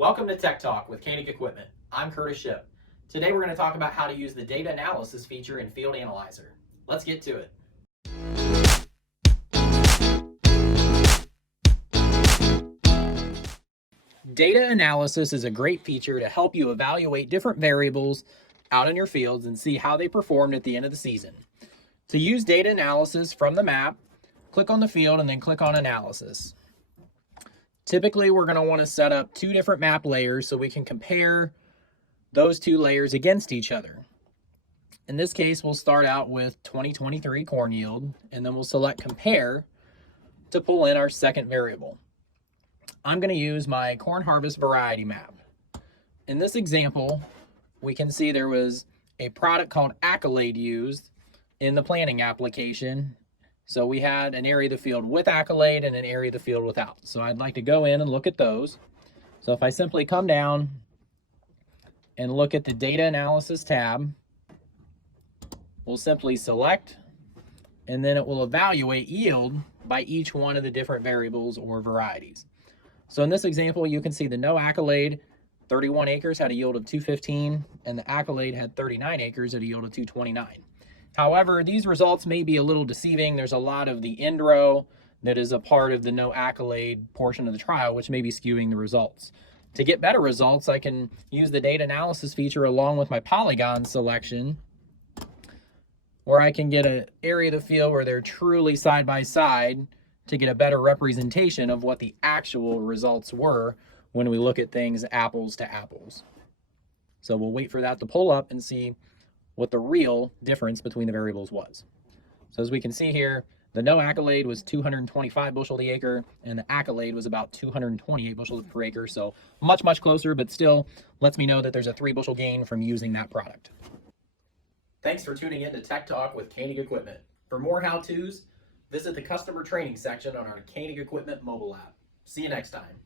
Welcome to Tech Talk with Koenig Equipment. I'm Kurtis. Today we're going to talk about how to use the data analysis feature in Field Analyzer. Let's get to it. Data analysis is a great feature to help you evaluate different variables out in your fields and see how they performed at the end of the season. To use data analysis from the map, click on the field and then click on Analysis. Typically, we're going to want to set up two different map layers so we can compare those two layers against each other. In this case, we'll start out with 2023 corn yield, and then we'll select Compare to pull in our second variable. I'm going to use my corn harvest variety map. In this example, we can see there was a product called Accolade used in the planting application. So we had an area of the field with Accolade and an area of the field without. So I'd like to go in and look at those. So if I simply come down and look at the Data Analysis tab, we'll simply select, and then it will evaluate yield by each one of the different variables or varieties. So in this example, you can see the no Accolade 31 acres had a yield of 215, and the Accolade had 39 acres at a yield of 229. However, these results may be a little deceiving. There's a lot of the end row that is a part of the no Accolade portion of the trial, which may be skewing the results. To get better results, I can use the data analysis feature along with my polygon selection, where I can get an area of the field where they're truly side by side to get a better representation of what the actual results were when we look at things apples to apples. So we'll wait for that to pull up and see what the real difference between the variables was. So as we can see here, the no Accolade was 225 bushel the acre, and the Accolade was about 228 bushels per acre. So much closer, but still lets me know that there's a 3 bushel gain from using that product. Thanks for tuning in to Tech Talk with Koenig Equipment. For more how-tos, visit the customer training section on our Koenig Equipment mobile app. See you next time.